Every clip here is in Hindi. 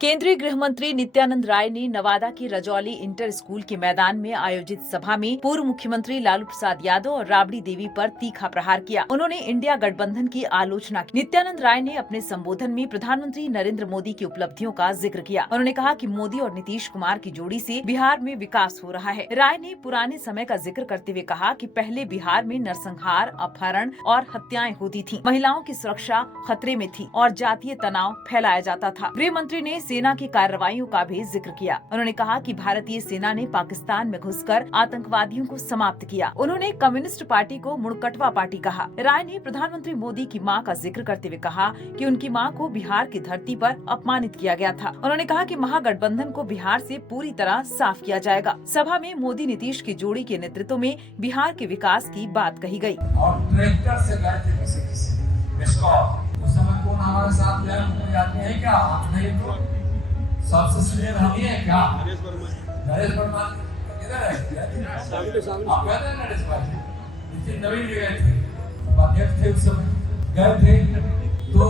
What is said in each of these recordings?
केंद्रीय गृह मंत्री नित्यानंद राय ने नवादा के रजौली इंटर स्कूल के मैदान में आयोजित सभा में पूर्व मुख्यमंत्री लालू प्रसाद यादव और राबड़ी देवी पर तीखा प्रहार किया। उन्होंने इंडिया गठबंधन की आलोचना की। नित्यानंद राय ने अपने संबोधन में प्रधानमंत्री नरेंद्र मोदी की उपलब्धियों का जिक्र किया। उन्होंने कहा कि मोदी और नीतीश कुमार की जोड़ी से बिहार में विकास हो रहा है। राय ने पुराने समय का जिक्र करते हुए कहा कि पहले बिहार में नरसंहार, अपहरण और हत्याएं होती थी, महिलाओं की सुरक्षा खतरे में थी और जातीय तनाव फैलाया जाता था। गृह मंत्री ने सेना की कार्रवाइयों का भी जिक्र किया। उन्होंने कहा कि भारतीय सेना ने पाकिस्तान में घुसकर आतंकवादियों को समाप्त किया। उन्होंने कम्युनिस्ट पार्टी को मुड़कटवा पार्टी कहा। राय ने प्रधानमंत्री मोदी की मां का जिक्र करते हुए कहा कि उनकी मां को बिहार की धरती पर अपमानित किया गया था। उन्होंने कहा कि महागठबंधन को बिहार से पूरी तरह साफ किया जाएगा। सभा में मोदी नीतीश की जोड़ी के नेतृत्व में बिहार के विकास की बात कही गयी। और ट्रैक्टर से गए थे किसी उस समय कौन हमारे साथ गया कोई आदमी है क्या? नहीं तो सबसे सीनियर हम ही है क्या? नरेश वर्मा किधर है? आप गए थे नरेश भाई? नितिन नवीन गए थे, उपाध्यक्ष थे उस समय, गए थे तो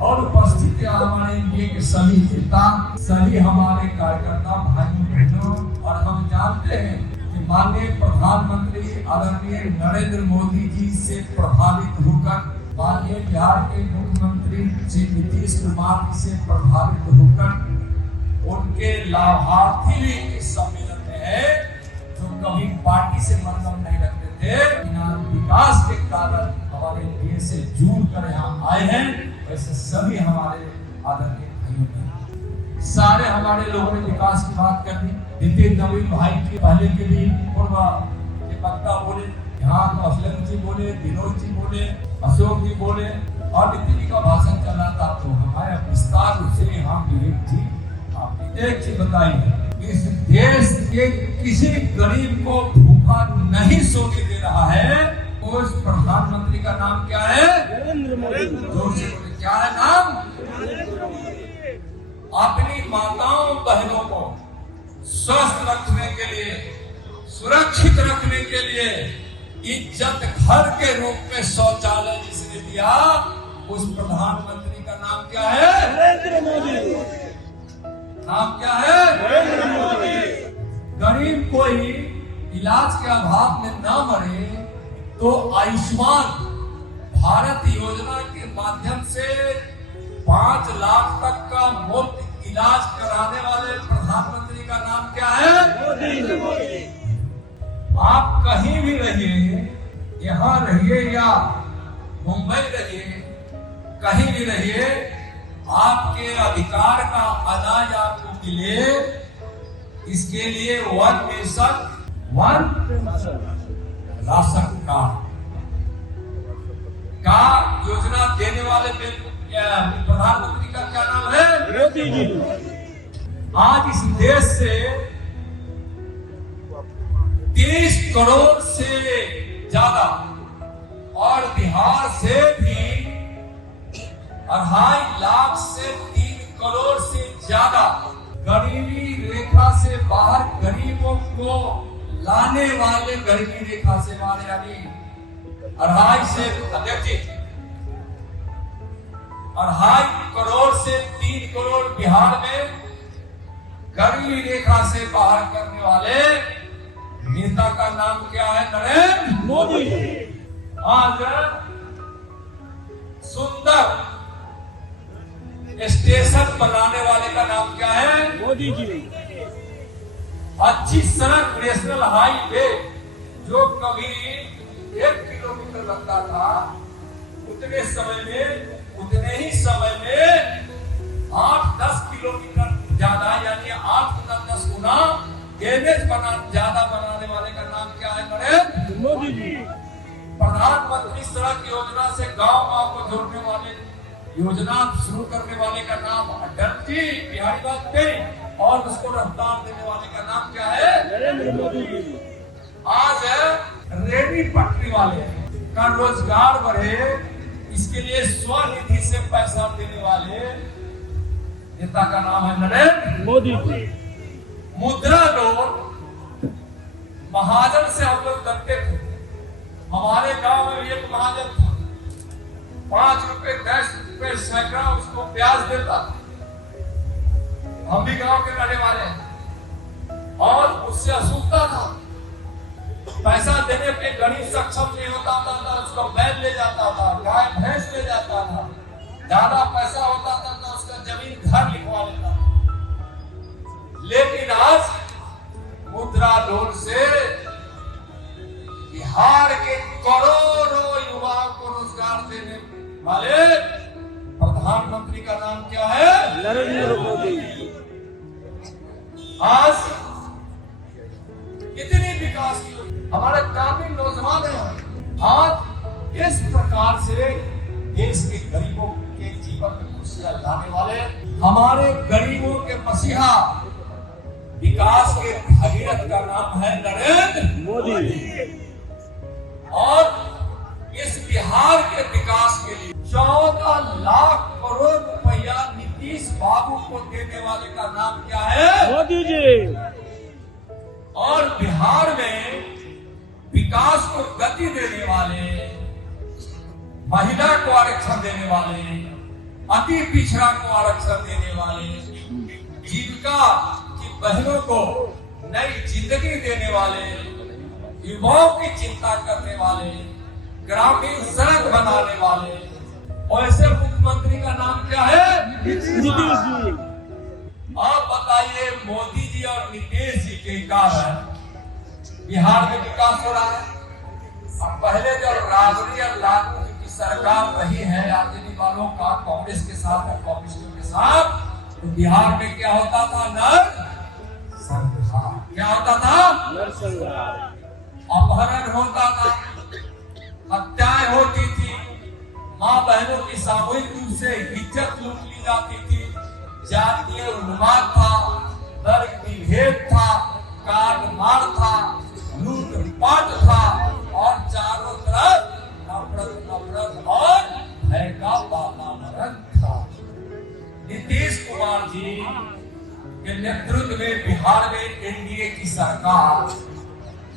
और उपस्थित हमारे एनडीए के सभी नेता, सभी हमारे कार्यकर्ता भाइयों बहनों, और हम जानते हैं कि माननीय प्रधानमंत्री आदरणीय नरेंद्र मोदी जी से प्रभावित होकर माननीय बिहार के मुख्यमंत्री श्री नीतीश कुमार जी से प्रभावित होकर उनके लाभार्थी भी इस सम्मेलन में है, जो कभी पार्टी से मतलब नहीं रखते थे, बिना विकास के कारण हमारे देश से जुड़ कर यहाँ आए हैं। वैसे सभी हमारे आदरणीय भाइयों ने, सारे हमारे लोगों ने विकास की बात कर दी। नितिन नवीन भाई के पहले के भी पूर्व के वक्ता बोले, यहाँ तो असलम जी बोले, विनोद जी बोले, अशोक जी बोले और नितिन जी का भाषण चल रहा था। तो हमारे विस्तार रूप से हम विवेक जी एक चीज बताइए, इस देश के किसी गरीब को भूखा नहीं सोने दे रहा है। उस प्रधानमंत्री का नाम क्या है? नरेंद्र मोदी। जोर से बोले, क्या है नाम? अपनी माताओं बहनों को स्वस्थ रखने के लिए, सुरक्षित रखने के लिए इज्जत घर के रूप में शौचालय जिसने दिया, उस प्रधानमंत्री का नाम क्या है? नरेंद्र मोदी। नाम क्या है? नरेंद्र मोदी। गरीब कोई इलाज के अभाव में न मरे तो आयुष्मान भारत योजना के माध्यम से 5 लाख तक का मुफ्त इलाज कराने वाले प्रधानमंत्री का नाम क्या है? मोदी। आप कहीं भी रहिए, यहाँ रहिए या मुंबई रहिए, कहीं भी रहिए, आपके अधिकार का अनाज आपको मिले, इसके लिए वन नेशन वन राशन का योजना देने वाले प्रधानमंत्री का क्या नाम है? मोदी जी। आज इस देश से 30 करोड़ से ज्यादा और बिहार से भी 2.5 लाख से 3 करोड़ से ज्यादा गरीबी रेखा से बाहर गरीबों को लाने वाले, गरीबी रेखा से बाहर यानी 2.5 से अध्यक्ष 2.5 करोड़ से 3 करोड़ बिहार में गरीबी रेखा से बाहर करने वाले नेता का नाम क्या है? नरेंद्र मोदी। आज सुंदर स्टेशन बनाने वाले का नाम क्या है? मोदी जी। अच्छी सड़क, नेशनल हाईवे, जो कभी 1 किलोमीटर लगता था, उतने ही समय में 8-10 किलोमीटर ज्यादा यानी 8 गुना 10 गुना एनएच ज्यादा बनाने वाले का नाम क्या है? नरेंद्र मोदी जी। प्रधानमंत्री सड़क योजना से गांव को जोड़ने वाले योजना शुरू करने वाले का नाम अटल जी बिहारी वाजपेयी, और उसको रफ्तार देने वाले का नाम क्या है? नरेंद्र मोदी जी। आज रेडी पटरी वाले का रोजगार बढ़े, इसके लिए स्वनिधि से पैसा देने वाले नेता का नाम है नरेंद्र मोदी जी। मुद्रा नोट महाजन से हम लोग डरते थे। हमारे गांव में एक महाजन था, 5 रुपए 10 रुपए सैकड़ा उसको ब्याज देता, हम भी गांव के रहने वाले हैं और उससे असूखता था। पैसा देने पे गरीब सक्षम नहीं होता था, उसका बैल ले जाता था, गाय भैंस ले जाता था। ज्यादा पैसा होता था तो उसका जमीन घर लिखवा लेता था। लेकिन आज मुद्रा लोन से बिहार के करोड़ों युवाओं को रोजगार देने वाले प्रधानमंत्री का नाम क्या है? नरेंद्र मोदी। आज कितनी विकास की हमारे काफी नौजवान हैं। आज इस प्रकार से देश के गरीबों के जीवन में खुशियां लाने वाले हमारे गरीबों के मसीहा विकास के भगीरथ का नाम है नरेंद्र मोदी। और इस बिहार के विकास के लिए 14 लाख करोड़ रुपया नीतीश बाबू को देने वाले का नाम क्या है? मोदी जी। और बिहार में विकास को गति देने वाले, महिला को आरक्षण देने वाले, अति पिछड़ा को आरक्षण देने वाले, जीविका की बहनों को नई जिंदगी देने वाले, युवाओं की चिंता करने वाले, ग्रामीण सड़क बनाने वाले, ऐसे मुख्यमंत्री का नाम क्या है? नीतीश जी। आप बताइए, मोदी जी और नीतीश जी के कारण बिहार में विकास हो रहा है। अब पहले जब राबड़ी और लालू जी की सरकार रही है आरजेडी वालों का कांग्रेस के साथ और कम्युनिस्टों के साथ, तो बिहार में क्या होता था? नरसंहार। क्या होता था? नरसंहार। अपहरण होता था, हत्याएं होती थी, मां बहनों की सामूहिक रूप से इज्जत लूट ली जाती थी, जातीय उन्माद था, वर्ग विभेद था, काट मार था, लूटपाट था और चारों तरफ नफरत और भय का वातावरण था। नीतीश कुमार जी के नेतृत्व में बिहार में एनडीए की सरकार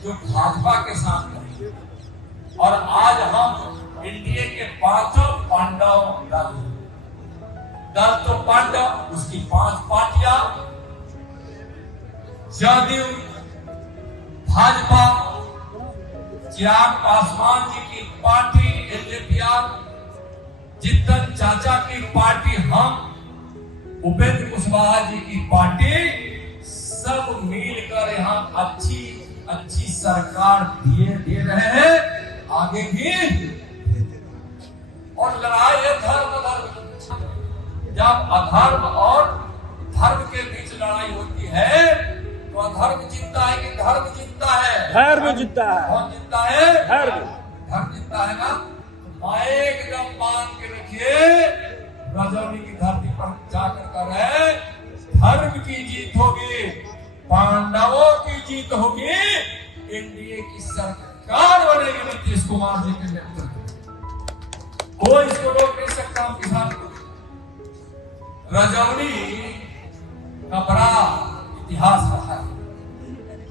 जो भाजपा के साथ रही, और आज हम एनडीए के पांचों पांडव दल तो पांडव, उसकी 5 पार्टियां, जदयू, भाजपा, चिराग पासवान जी की पार्टी एलजेपी, जितन चाचा की पार्टी, हम उपेंद्र कुशवाहा जी की पार्टी, सब मिलकर यहाँ अच्छी सरकार दे रहे हैं, आगे भी। और लड़ाई है धर्म। जब अधर्म और धर्म के बीच लड़ाई होती है तो अधर्म जीतता है कि धर्म जीतता है? धर्म जीतता है। कौन जीतता है? धर्म जीतता है ना। माइक एकदम बांध के रखिए, रजौनी की धरती पर जाकर कर रहे, धर्म की जीत होगी, पांडवों की जीत होगी, एनडीए की सरकार बनेगी नीतीश कुमार जी के नेतृत्व। कोई इसको रोक नहीं सकता। हम किसान को रजौनी का बड़ा इतिहास रहा है।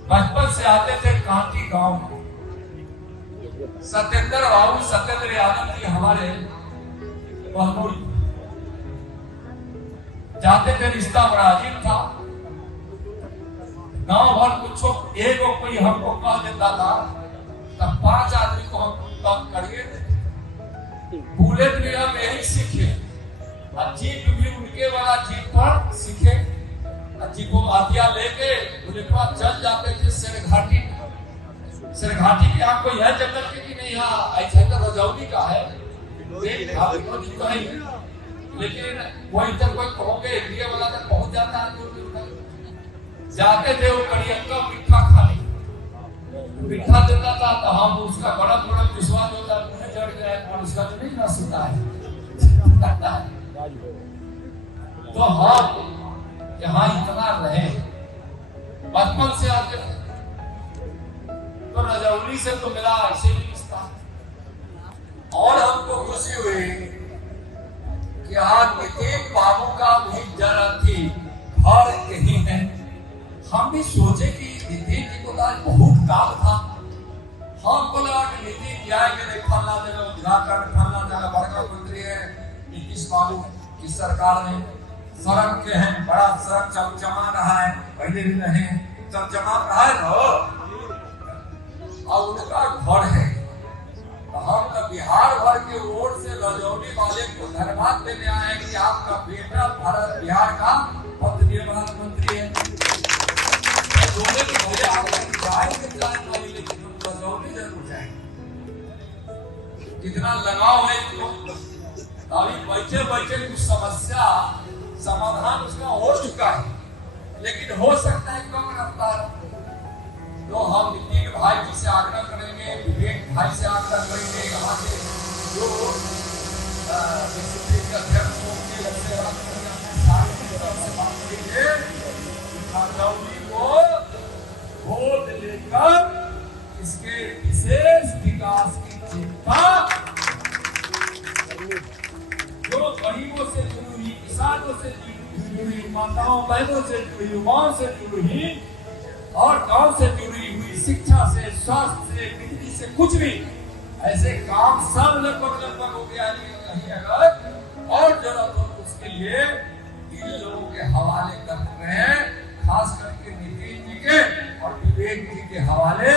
बचपन से आते थे कांटी गांव में। सत्येंद्र यादव जी हमारे बहनोई जाते थे, रिश्ता बड़ा अजीब था। गांव भर कुछ एगो कोई हमको कह देता था तब 5 आदमी को हम कम करिए। बुलेट भी हम यही सीखे, जीप भी उनके वाला जीप पर सीखे। जीपो हथिया लेके बुलेटवा चल जाते थे सिरघाटी। सिरघाटी के आपको यह जंगल के कि नहीं, यहाँ ऐसे तो रजौनी का है, लेकिन वही तक कोई कहोगे इंडिया वाला तक पहुंच जाता है। जाते थे वो कड़ियक्का मीठा खाने, मीठा देता था तो हम उसका बड़ा विश्वास होता, मुझे चढ़ गया और उसका जो नहीं रस होता है। तो हम यहाँ इतना रहे, बचपन से आते थे, तो रजौली से तो मिला ऐसे भी रिश्ता। और हमको खुशी हुई कि आज नीतीश बाबू का भी जरा थी घर यही है। हम भी सोचे कि नीतीश जी को आज बहुत काम था। हम बोला कि नीतीश जी आएंगे, फलना जगह उद्घाटन, फलना जगह बड़का मंत्री है नीतीश बाबू की सरकार ने, सड़क के हैं, बड़ा सड़क चमचमा रहा है, पहले भी रहे चमचमा रहा है ना, और उनका घर है। तो हम तो बिहार भर के ओर से रजौली वाले को धन्यवाद देने आए हैं कि आपका बेटा भारत बिहार का पद निर्माण मंत्री है। दोनों की भले आप जाएंगे लेकिन हम रजौली जरूर जाएंगे। कितना लगाव है तो अभी बैठे बैठे कुछ समस्या समाधान उसका हो चुका है, लेकिन हो सकता है कम रफ्तार। तो हम नितिन भाई जी से आग्रह करेंगे, विवेक भाई से आग्रह करेंगे, यहाँ से जो अध्यक्ष होंगे को वोट लेकर इसके विशेष विकास की चिंता, जो गरीबों से जुड़ी हुई, किसानों से जुड़ी हुई, माताओं बहनों से जुड़ी, युवाओं से जुड़ी हुई और गांव से जुड़ी हुई, शिक्षा से, स्वास्थ्य से, बिजली से, कुछ भी ऐसे काम सब लगभग हो गया। कहीं अगर और जरूरत हो उसके लिए इन लोगों के हवाले कर रहे हैं, खास करके नितिन जी के और विवेक जी के हवाले।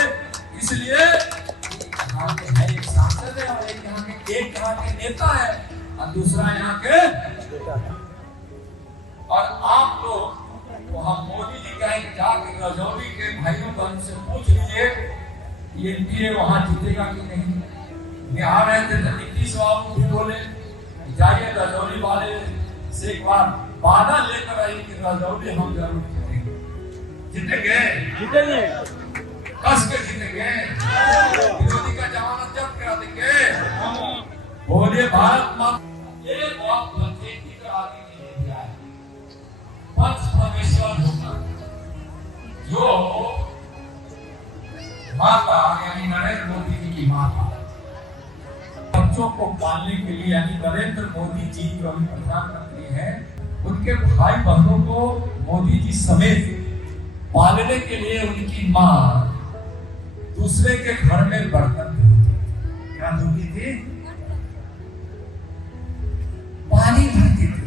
इसलिए यहाँ के है एक सांसद है और एक यहाँ के नेता है और दूसरा यहाँ के, और आप लोग तो हम मोदी जी कहेंगे जाके रजौली के भाइयों बहन से पूछ लीजिए ये एनडीए वहां जीतेगा कि नहीं। बिहार रहे थे तो नीतीश बाबू भी बोले जाइए रजौली वाले से एक बार वादा लेकर आइए कि रजौली हम जरूर जीतेंगे, जीतेंगे, कस के जीतेंगे, विरोधी का जमानत जब्त करा देंगे। बोले भारत माता ये बहुत बच्चे की तरह आगे नहीं दिया है। पंच परमेश्वर होगा जो माता यानी नरेंद्र मोदी जी की माता, बच्चों को पालने के लिए यानी नरेंद्र मोदी जी जो अभी प्रधानमंत्री हैं, उनके भाई बहनों को मोदी जी समेत पालने के लिए उनकी माँ दूसरे के घर में बर्तन धोती, क्या धोती थी? पानी भरती थी,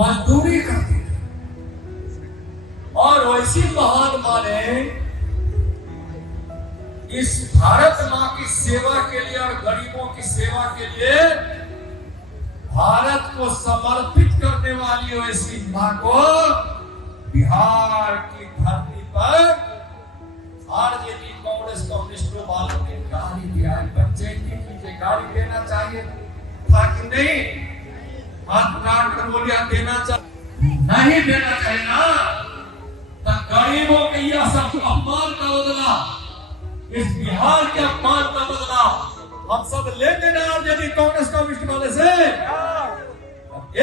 मजदूरी करती थी। और वैसी महान माँ ने इस भारत माँ की सेवा के लिए और गरीबों की सेवा के लिए भारत को समर्पित करने वाली वैसी माँ को बिहार की धरती पर आरजेडी कांग्रेस कम्युनिस्टों वालों ने गाली दिया। बच्चे की गाली देना चाहिए था कि नहीं? हाथ काट कर बोलिया देना चाहिए, नहीं देना चाहिए ना। तो गरीबों के यह सब अपमान का बदला, इस बिहार के अपमान का बदला हम सब लेते ना आरजेडी कांग्रेस कम्युनिस्ट वाले से।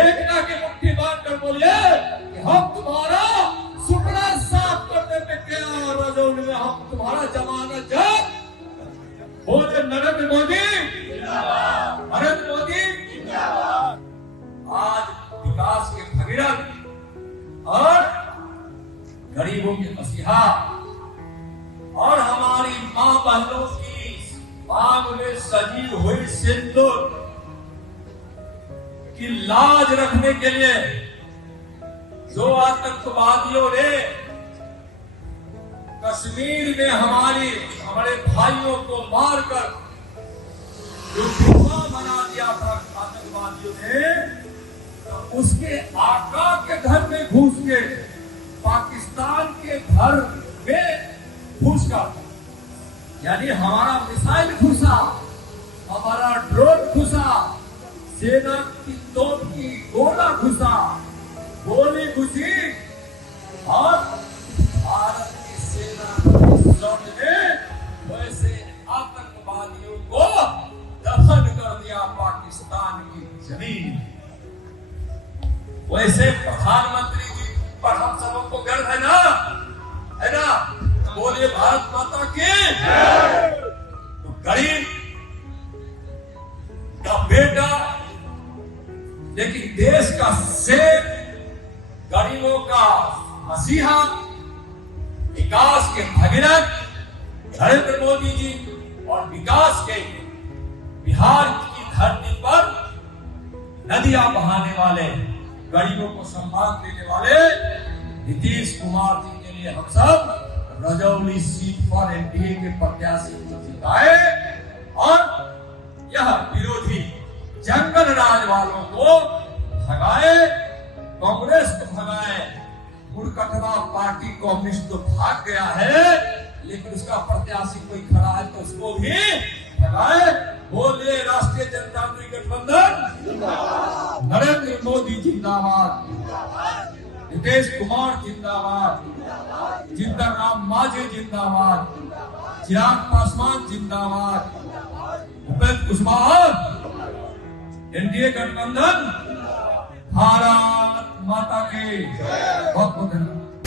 एक ना की मुट्ठी बांध कर बोलिए कि हम तुम्हारा सुपना साफ करने में क्या रजौली में हम तुम्हारा जमानत जब्त। बोले नरेंद्र मोदी, नरेंद्र मोदी आज विकास के भगीरथ और गरीबों के मसीहा और हमारी मां बहनों की बाग में सजी हुई सिंदूर की लाज रखने के लिए जो आतंकवादियों ने कश्मीर में हमारे भाइयों को मारकर जो धुआं बना दिया था आतंकवादियों ने, तो उसके आका के घर में घुस के पाकिस्तान के घर में घुसकर, यानी हमारा मिसाइल घुसा, हमारा ड्रोन घुसा, सेना की तोप की गोला घुसा, गोली घुसी और भारत की सेना ने वैसे आतंकवादियों को दफन कर दिया पाकिस्तान की जमीन। वैसे प्रधानमंत्री जी पर हम सबों को गर्व है ना, है ना? बोलिए भारत माता की। तो गरीब का बेटा लेकिन देश का शेर, गरीबों का मसीहा, विकास के भगीरथ नरेंद्र मोदी जी और विकास के बिहार की धरती पर नदियां बहाने वाले गरीबों को सम्मान देने वाले नीतीश कुमार जी के लिए हम सब रजौली सीट पर एनडीए के प्रत्याशी को जिताए और यह विरोधी जंगल राज वालों को भगाए, कांग्रेस को भगाए। मुड़कटवा पार्टी कम्युनिस्ट तो भाग गया है, लेकिन उसका प्रत्याशी कोई खड़ा है तो उसको भी भगाए। बोले राष्ट्रीय जनतांत्रिक गठबंधन, नरेंद्र मोदी जिंदाबाद, नीतीश कुमार जिंदाबाद, जिंदा राम मांझी जिंदाबाद, चिराग पासवान जिंदाबाद, उपेंद्र कुशवाहा, एनडीए गठबंधन, भारत माता की बहुत बहुत धन्यवाद।